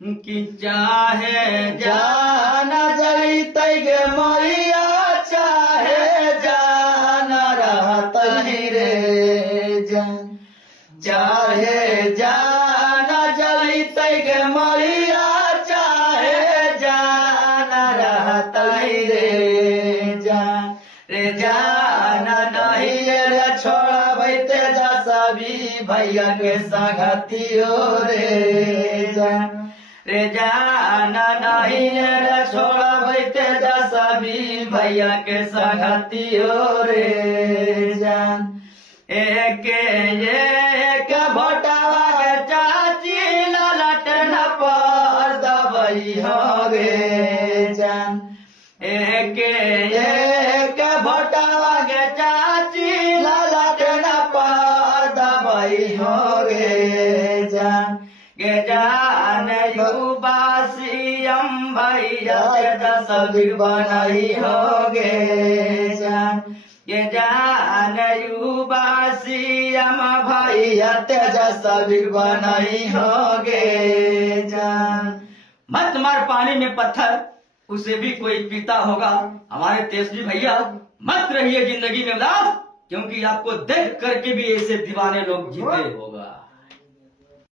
कि चाहे जान जैत गे मैया चाहे जान रहत रे जान, चाहे जान जैत गे मैया चाहे जान रहत रे जान, रे जान नहीं रे छोड़बै तेजस्वी भैया के संगतियो रे जान, रे जान नहीं रे छोड़बै तेजस्वी भैया के संगतियो रे जान। एक भोटावा के चाची ललटन पर दबई हो गे जान, एक भोटावा के चाची ललटन पर दबई हो गे जान, गे जान युवासी भैया तेजस्वी बनई हो गे जान, गे जान युवासी भैया तेजस्वी बनई हो गे जान। मत मार पानी में पत्थर उसे भी कोई पीता होगा। हमारे तेजस्वी भैया मत रहिए जिंदगी में उदास, क्योंकि आपको देख करके भी ऐसे दीवाने लोग जीते होंगे।